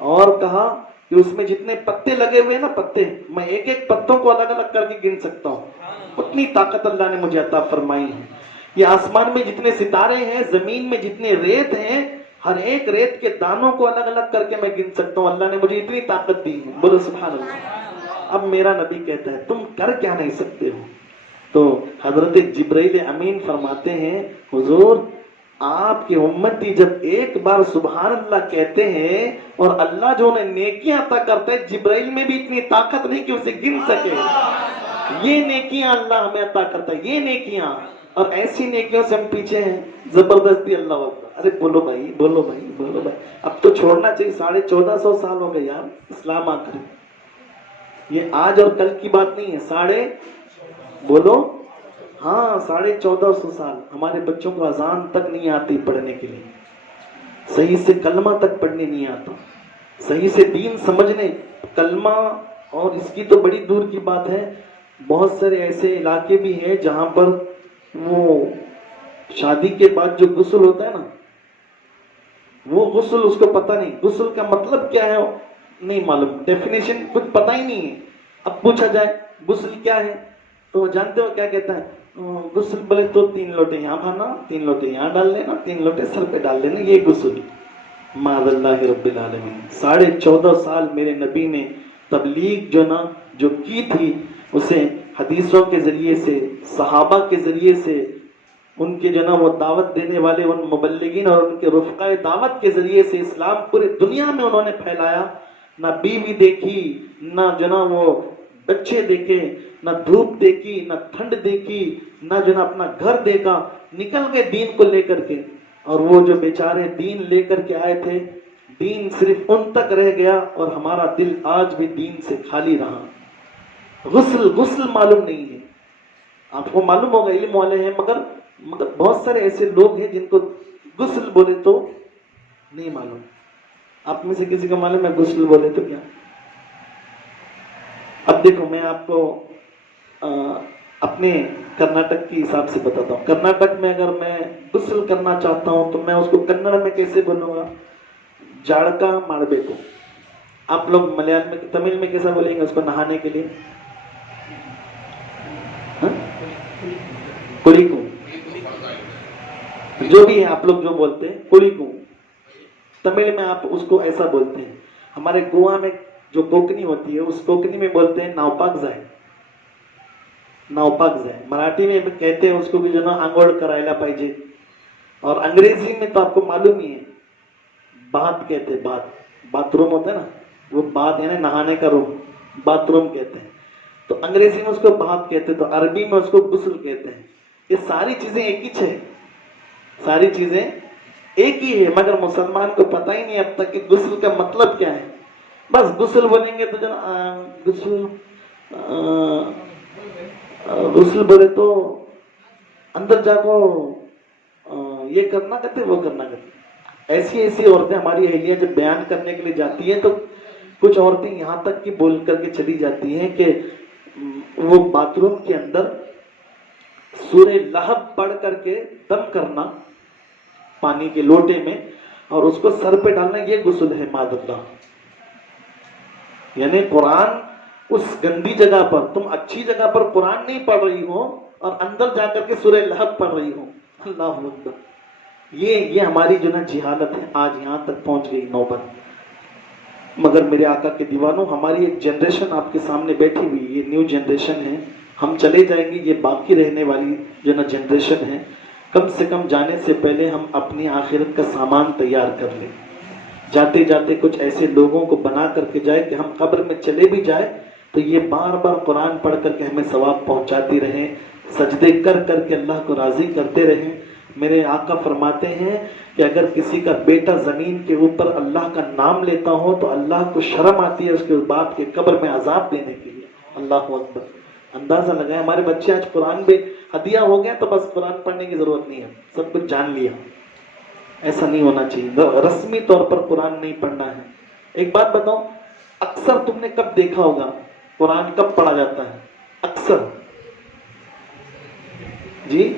اور کہا کہ اس میں جتنے پتے لگے ہوئے نا، پتے، میں ایک ایک پتوں کو الگ الگ کر کے گن سکتا ہوں، اتنی طاقت اللہ نے مجھے عطا فرمائی ہے۔ یہ آسمان میں جتنے ستارے ہیں، زمین میں جتنے ریت ہیں، ہر ایک ریت کے دانوں کو الگ الگ کر کے میں گن سکتا ہوں، اللہ نے مجھے اتنی طاقت دی ہے، بولو سبحان اللہ۔ اب میرا نبی کہتا ہے تم کر کیا نہیں سکتے ہو؟ تو حضرت جبرائیل امین فرماتے ہیں حضور، آپ کی امتی جب ایک بار سبحان اللہ کہتے ہیں اور اللہ جو انہیں نیکیاں عطا کرتا ہے، جبرائیل میں بھی اتنی طاقت نہیں کہ اسے گن سکے، یہ نیکیاں اللہ ہمیں عطا کرتا ہے، یہ نیکیاں، اور ایسی نیکیوں سے ہم پیچھے ہیں، زبردستی اللہ اکبر۔ ارے بولو بھائی بولو بھائی بولو بھائی، اب تو چھوڑنا چاہیے، 1450 سال ہو گئے یار اسلام آ کر، یہ آج اور کل کی بات نہیں ہے، بولو ہاں 1450 سال۔ ہمارے بچوں کو اذان تک نہیں آتی پڑھنے کے لیے، صحیح سے کلمہ تک پڑھنے نہیں آتا، صحیح سے دین سمجھنے، کلمہ، اور اس کی تو بڑی دور کی بات ہے، بہت سارے ایسے علاقے بھی ہیں جہاں پر وہ شادی کے بعد جو غسل ہوتا ہے نا، وہ غسل اس کو پتہ نہیں غسل کا مطلب کیا ہے، نہیں معلوم, ڈیفینیشن کچھ پتہ ہی نہیں ہے. اب پوچھا جائے غسل کیا ہے تو جانتے ہو کیا کہتا ہے؟ غسل بولے تو 3 لوٹے یہاں بھرنا, 3 لوٹے یہاں ڈال لینا, 3 لوٹے سر پہ ڈال لینا, یہ غسل. معاذ اللہ رب العالمین. 14.5 سال میرے نبی نے تبلیغ جو کی تھی, اسے حدیثوں کے ذریعے سے, صحابہ کے ذریعے سے, ان کے وہ دعوت دینے والے ان مبلغین اور ان کے رفقاء دعوت کے ذریعے سے اسلام پورے دنیا میں انہوں نے پھیلایا. نہ بیوی دیکھی, نہ وہ بچے دیکھے, نہ دھوپ دیکھی, نہ ٹھنڈ دیکھی, نہ اپنا گھر دیکھا, نکل گئے دین کو لے کر کے. اور وہ جو بیچارے دین لے کر کے آئے تھے, دین صرف ان تک رہ گیا اور ہمارا دل آج بھی دین سے خالی رہا. غسل معلوم نہیں ہے. آپ کو معلوم ہوگا, علم والے ہیں, مگر بہت سارے ایسے لوگ ہیں جن کو غسل بولے تو نہیں معلوم. آپ میں سے کسی کو معلوم ہے غسل بولے تو کیا؟ اب دیکھو میں آپ کو اپنے کرناٹک کی حساب سے بتاتا ہوں. کرناٹک میں اگر میں غسل کرنا چاہتا ہوں تو میں اس کو کنڑ میں کیسے بولوں گا؟ جاڑکا ماربے کو. آپ لوگ ملیالم میں, تمل میں کیسا بولیں گے اس کو نہانے کے لیے؟ کولیکو, جو بھی ہے آپ لوگ جو بولتے ہیں کولیکو. تمل میں آپ اس کو ایسا بولتے ہیں. ہمارے گوا میں جو کوکنی ہوتی ہے اس کوکنی میں بولتے ہیں ناوپاک جائے. ناوپاک جائے مراٹھی میں کہتے ہیں اس کو بھی آنگوڑ کرائلا پائجے. اور انگریزی میں تو آپ کو معلوم ہی ہے, بات کہتے ہیں. باتھ روم ہوتا ہے نا, وہ بات ہے نا نہانے کا روم, باتھ روم کہتے ہیں. تو انگریزی میں اس کو بات کہتے ہیں, تو عربی میں اس کو غسل کہتے ہیں. یہ ساری چیزیں ایک ہی ہے, ساری چیزیں ایک ہی ہے, مگر مسلمان کو پتہ ہی نہیں اب تک کہ غسل کا مطلب کیا ہے. بس غسل بولیں گے تو غسل بولے تو اندر جا کو یہ کرنا کہتے, وہ کرنا کہتے. ایسی عورتیں ہماری اہلیہ جب بیان کرنے کے لیے جاتی ہیں تو کچھ عورتیں یہاں تک کہ بول کر کے چلی جاتی ہیں کہ وہ باتھ روم کے اندر سورہ لہب پڑھ کر کے دم کرنا پانی کے لوٹے میں اور اس کو سر پہ ڈالنا, یہ غسل ہے. معاذ اللہ. یعنی قرآن اس گندی جگہ پر, تم اچھی جگہ پر قرآن نہیں پڑھ رہی ہو اور اندر جا کر کے سورہ لہب پڑھ رہی ہو. اللہ اکبر. یہ ہماری جہالت ہے, آج یہاں تک پہنچ گئی نوبت. مگر میرے آقا کے دیوانوں, ہماری ایک جنریشن آپ کے سامنے بیٹھی ہوئی, یہ نیو جنریشن ہے. ہم چلے جائیں گے, یہ باقی رہنے والی جنریشن ہے. کم سے کم جانے سے پہلے ہم اپنی آخرت کا سامان تیار کر لیں. جاتے جاتے کچھ ایسے لوگوں کو بنا کر کے جائے کہ ہم قبر میں چلے بھی جائے تو یہ بار بار قرآن پڑھ کر کے ہمیں ثواب پہنچاتی رہیں, سجدے کر کر کے اللہ کو راضی کرتے رہیں. میرے آقا فرماتے ہیں کہ اگر کسی کا بیٹا زمین کے اوپر اللہ کا نام لیتا ہو تو اللہ کو شرم آتی ہے اس کے باپ کے قبر میں عذاب دینے کے لیے. اللہ اکبر. اندازہ لگائیں, ہمارے بچے آج قرآن میں ہدیہ ہو گیا تو بس قرآن پڑھنے کی ضرورت نہیں ہے, سب کچھ جان لیا. ایسا نہیں ہونا چاہیے. رسمی طور پر قرآن نہیں پڑھنا ہے. ایک بات بتاؤ, اکثر تم نے کب دیکھا ہوگا قرآن کب پڑھا جاتا ہے؟ اکثر جی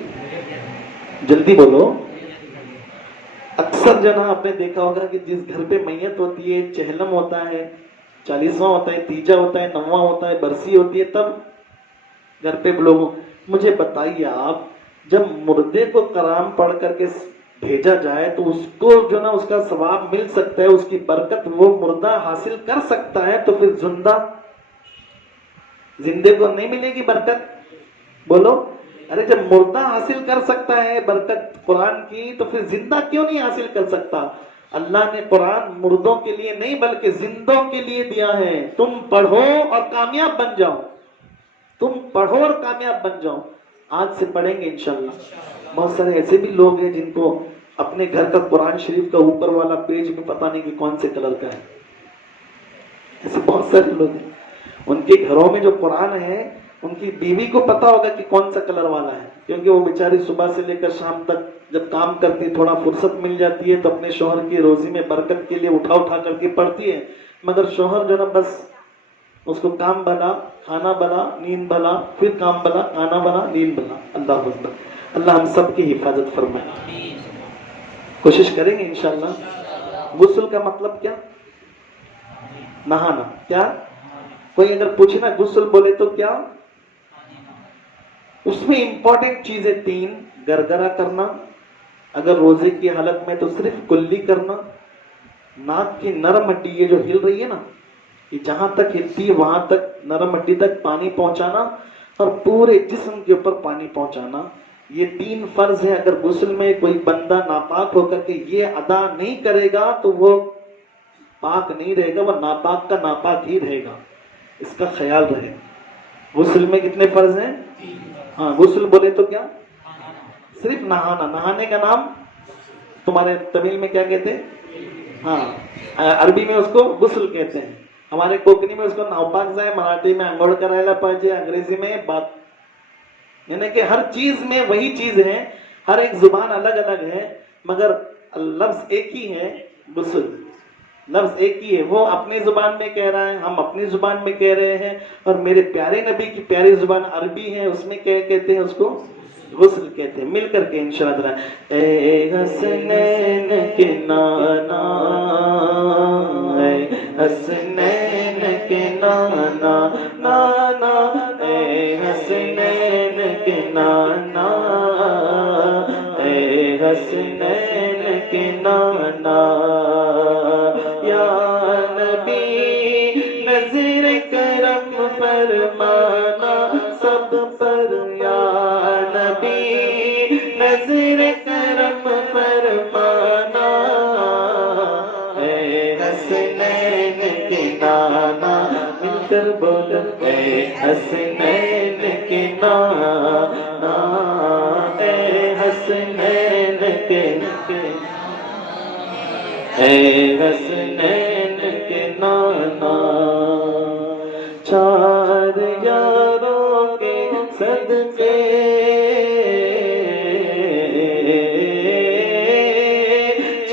جلدی بولو. اکثر آپ نے دیکھا ہوگا کہ جس گھر پہ میت ہوتی ہے, چہلم ہوتا ہے, 40واں ہوتا ہے, تیجا ہوتا ہے, 9واں ہوتا ہے, برسی ہوتی ہے, تب گھر پہ لوگوں. مجھے بتائیے آپ, جب مردے کو کلام پڑھ کر کے بھیجا جائے تو اس کو اس کا ثواب مل سکتا ہے, اس کی برکت وہ مردہ حاصل کر سکتا ہے, تو پھر زندے کو نہیں ملے گی برکت؟ بولو. ارے جب مردہ حاصل کر سکتا ہے برکت قرآن کی تو پھر زندہ کیوں نہیں حاصل کر سکتا؟ اللہ نے قرآن مردوں کے لیے نہیں بلکہ زندوں کے لیے دیا ہے. تم پڑھو اور کامیاب بن جاؤ, تم پڑھو اور کامیاب بن جاؤ. آج سے پڑھیں گے انشاءاللہ. بہت سارے ایسے بھی لوگ ہیں جن کو اپنے گھر کا قرآن شریف کا اوپر والا پیج بھی پتہ نہیں کہ کون سے کلر کا ہے. ایسے بہت سارے لوگ ہیں, ان کے گھروں میں جو قرآن ہے ان کی بیوی کو پتا ہوگا کہ کون سا کلر والا ہے, کیونکہ وہ بیچاری صبح سے لے کر شام تک جب کام کرتی, تھوڑا فرصت مل جاتی ہے تو اپنے شوہر کی روزی میں برکت کے لیے اٹھا کر کے پڑھتی ہے. مگر شوہر بس اس کو کام بنا, کھانا بنا, نیند بنا, پھر کام بنا, کھانا بنا, نیند بنا. اللہ اکبر. اللہ ہم سب کی حفاظت فرمائے. کوشش کریں گے انشاءاللہ. غسل کا مطلب کیا؟ نہانا. کیا کوئی اگر پوچھے نا غسل بولے تو کیا؟ اس میں امپورٹنٹ چیزیں 3: گرگرا کرنا، اگر روزے کی حالت میں تو صرف کلی کرنا، ناک کی نرم ہڈی یہ جو ہل رہی ہے نا، یہ جہاں تک ہلتی ہے وہاں تک نرم ہڈی تک پانی پہنچانا، اور پورے جسم کے اوپر پانی پہنچانا. یہ 3 فرض ہے. اگر غسل میں کوئی بندہ ناپاک ہو کر کے یہ ادا نہیں کرے گا تو وہ پاک نہیں رہے گا، وہ ناپاک کا ناپاک ہی رہے گا. اس کا خیال رہے. غسل میں کتنے فرض ہیں؟ ہاں. غسل بولے تو کیا؟ صرف نہانا. نہانے کا نام تمہارے تمل میں کیا کہتے ہیں؟ ہاں عربی میں اس کو غسل کہتے ہیں. ہمارے کوکنی میں اس کو ناپاک جائے، مراٹھی میں انگوڑ کرائلا پاجے، انگریزی میں بات. یعنی کہ ہر چیز میں وہی چیز ہے، ہر ایک زبان الگ الگ ہے، مگر لفظ ایک ہی ہے. غسل لفظ ایک ہی ہے. وہ اپنی زبان میں کہہ رہا ہے، ہم اپنی زبان میں کہہ رہے ہیں، اور میرے پیارے نبی کی پیاری زبان عربی ہے، اس میں کیا کہتے ہیں؟ اس کو غسل کہتے ہیں. مل کر کے انشاءاللہ. اے حسنین کے نانا، اے حسنین کے نانا، نانا اے حسنین کے نانا، اے حسنین کے نانا، یا نبی نظر کرم فرمانا سب پر، یا نبی نظر کرم فرمانا، اے حسنین کے نانا. مل کر بولو اے حسنین کے نانا، اے حسنین کے، اے حسنین کے نانا. 4 یاروں کے صدقے،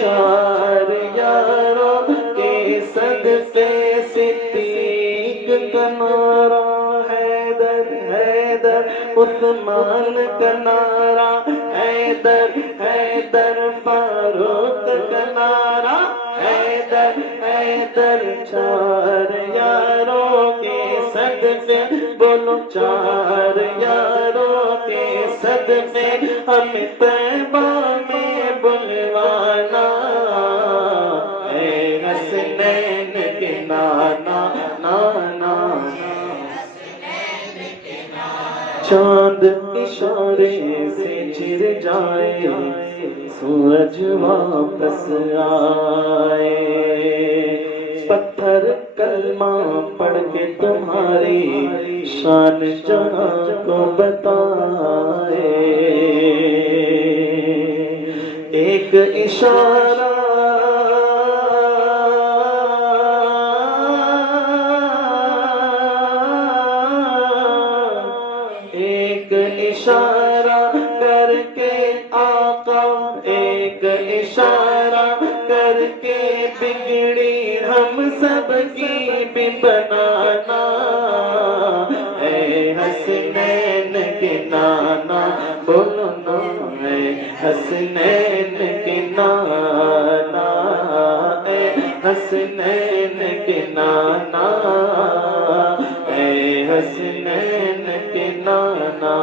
4 یاروں کے صدقے، صدیق کا نعرہ حیدر، حیدر عثمان کا نعرہ حیدر، حیدر فاروق کا نعرہ حیدر، حیدر. 4 یاروں کے صدقے، بولو 4 یاروں کے صدقے، ہمیں طیبہ میں بلوانا، اے حسنین کے نانا، نانا. چاند اشارے سے چر جائے، سورج واپس آئے، پتھر کلمہ پڑھ کے تمہاری شان جہاں کو بتائے. ایک اشارہ اشارہ کر کے آقا، ایک اشارہ کر کے بگڑی ہم سب کی بھی بنانا، اے حسنین کے نانا. بولو نا اے حسنین کے نانا، اے حسنین کے نانا، اے حسنین کے نانا.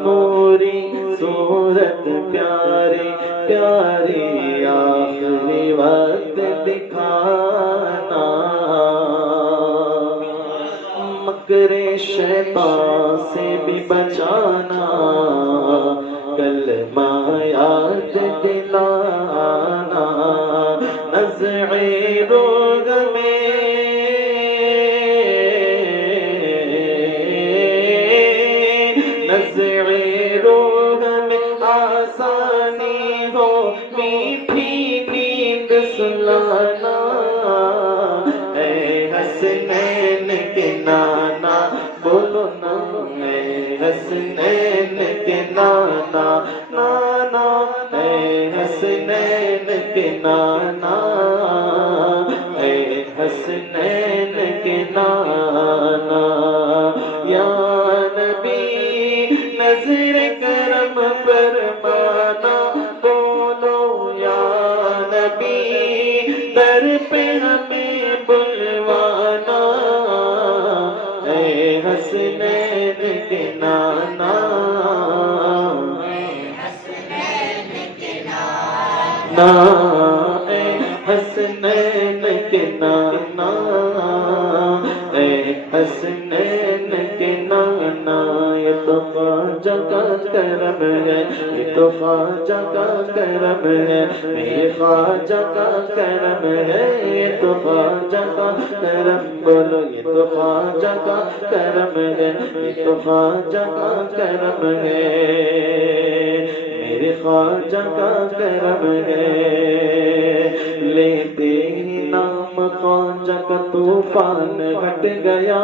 نوری صورت پیاری پیاری آخری وقت دکھانا، مکر شیطان سے بھی بچانا، کلمہ یاد دلانا. نزع روح میں روح میں آسانی ہو، میٹھی نیند سلانا، اے حسنین کے نانا. بولو نا اے حسنین کے نانا، نانا اے حسنین کے نانا، اے حسنین کے نانا. یا نبی نظر کرم فرمانا، بولو یا نبی در پہ ہمیں حسنین کے نانا اے حسنین کے نانا اے حسنین کے نانا یہ تو خواجہ کا کرم ہے یہ تو خواجہ کا کرم ہے میرے خواجہ کا کرم ہے یہ تو خواجہ کا کرم بولو یہ تو خواجہ کا کرم ہے یہ تو خواجہ کا کرم ہے میرے خواجہ کا کرم ہے لیتے ہی نام خواجہ کا طوفان ہٹ گیا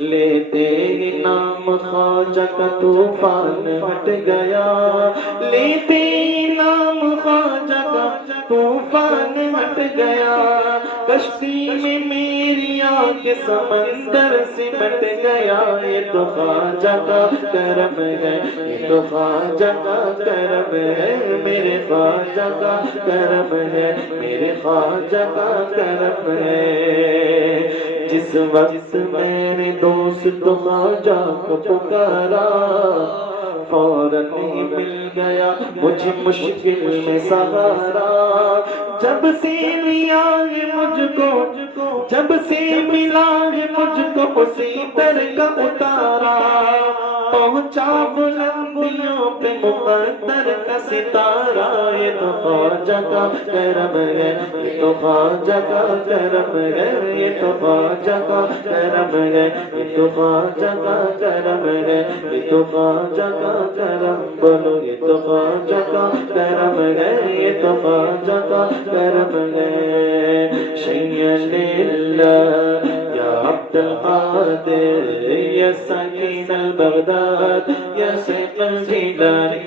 لیتے ہی نام خواجہ کا طوفان ہٹ گیا لیتے ہی نام خواجہ کا طوفان ہٹ گیا کشتی میں میری آنکھ سمندر سمٹ گیا یہ تو خواجہ کا کرم ہے یہ تو خواجہ کا کرم ہے میرے خواجہ کا کرم ہے میرے خواجہ کا کرم ہے جس وقت میں نے دوست خواجہ کو پکارا فوراً ہی مل گیا مجھے مشکل میں سہارا جب سے ملا ہے مجھ کو جب سے ملا ہے مجھ کو اسی در کا اتارا پہنچا بلندیوں پہ مقدر کا ستارہ یہ تو خواجہ کا کرم ہے یہ تو خواجہ کا کرم ہے یہ تو خواجہ کا کرم ہے یہ تو خواجہ کا کرم ہے یہ تو خواجہ کا کرم بولو یہ تو خواجہ کا کرم ہے یہ تو خواجہ کا کرم ہے شیئن اللہ یا عبد القادر یا سکین البغداد یا شیخ الجیلانی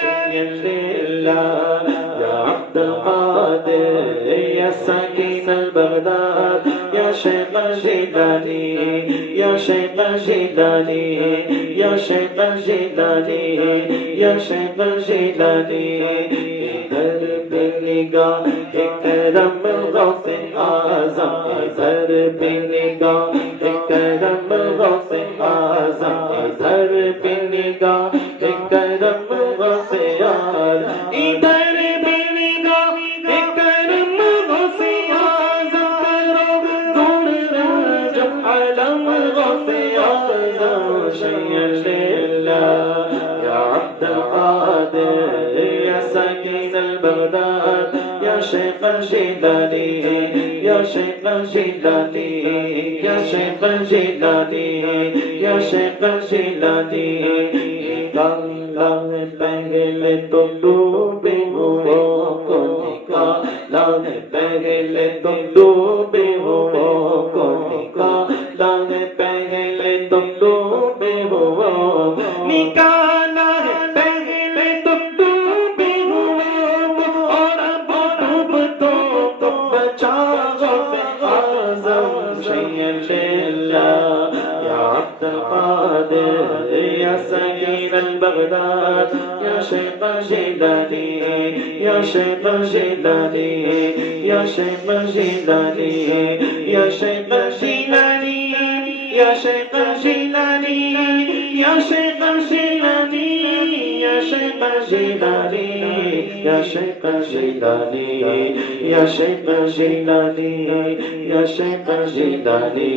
شیئن اللہ یا عبد القادر یا سکین البغداد یا شیخ الجیلانی یا شیخ الجیلانی یا شیخ الجیلانی یا شیخ الجیلانی ادھر پہ نگاہ کرم غوث اعظم ادھر پہ نگاہ کرم غوث اعظم ادھر پہ نگاہ کرم غوث اعظم ادھر پہ نگاہ کرم غوث اعظم کرو دور رنج علم غوث اعظم شیئن اللہ یا عبد القادر یا سکین البغداد یا شیخ الجیلانی یا شیخ الجیلانی یا شیخ الجیلانی یا شیخ الجیلانی نکالا ہے پہلے تو ڈوبے ہوئے کو نکالا ہے پہلے تو ڈوبے ہوئے کو نکالا ہے پہلے تو ڈوبے ہوئے نکالا ہے پہلے تو ڈوبے ہوئے اور اب ڈوبتوں کو بچا غوث اعظم شیئن اللہ یا عبد القادر یا سکین البغداد یا شیخ الجیلانی یا شیخ الجیلانی یا شیخ الجیلانی یا شیخ الجیلانی یا شیخ الجیلانی یا شیخ الجیلانی یا شیخ الجیلانی یا شیخ الجیلانی یا شیخ الجیلانی یا شیخ الجیلانی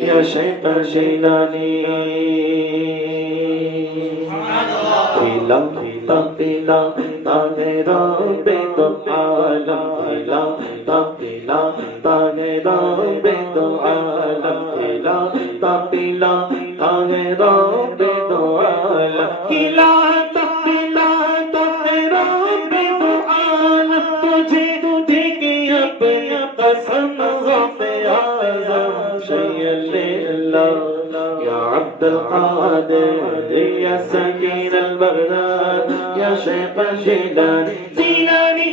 یا شیخ الجیلانی پیلا تا پیلا تاغیرہ بے تو عالم پیلا تا پیلا تاغیرہ بے تو عالم پیلا تا پیلا تاغیرہ بے تو عالم پیلا تا پیلا تاغیرہ بے تو عالم تجھے دیکھے اپنی قسم غوث اعظم شیئن اللہ یا عبد القادر یا سکین البغداد یا شیخ الجیلانی جیلانی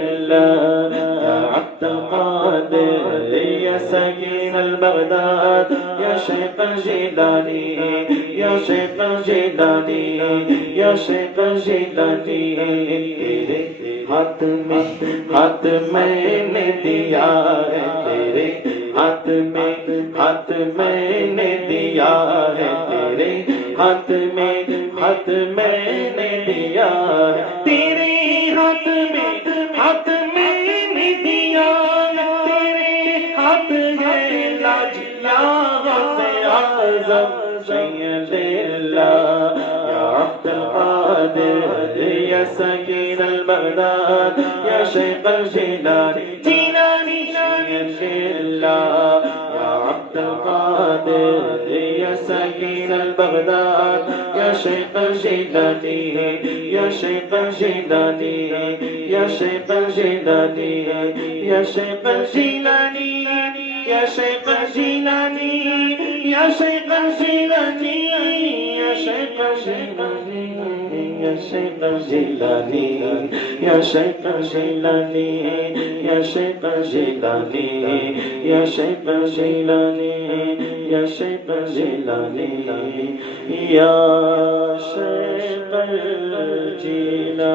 اللہ یا عبد القادر یا سکین البغداد یا شیخ الجیلانی یا شیخ الجیلانی یا شیخ الجیلانی تیرے ہاتھ میں نے دیا ہے تیرے ہاتھ میں نے دیا ہے تیرے ہاتھ میں نے دیا ہے تیرے ہاتھ میں نے دیا ہے تیرے ہاتھ ہے لاج یا غوث اعظم سید اللہ یا عبد القادر یا سکین البغداد یا شیخ الجیلانی جیلانی سید اللہ یا عبد القادر یا سکین البغداد یا شیخ الجیلانی یا شیخ الجیلانی یا شیخ الجیلانی یا شیخ الجیلانی یا شیخ الجیلانی یا شیخ الجیلانی یا شیخ الجیلانی یا شیخ الجیلانی یا شیخ الجیلانی یا شیخ الجیلانی یا شیخ الجیلانی یا شیخ الجیلانی یا شیخ الجیلانی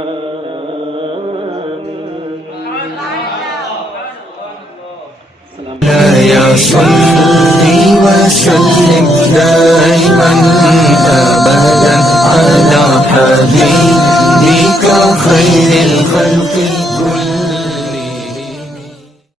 يا صلي وسلم دائما أبدا على حبيبك خير الخلق كلهم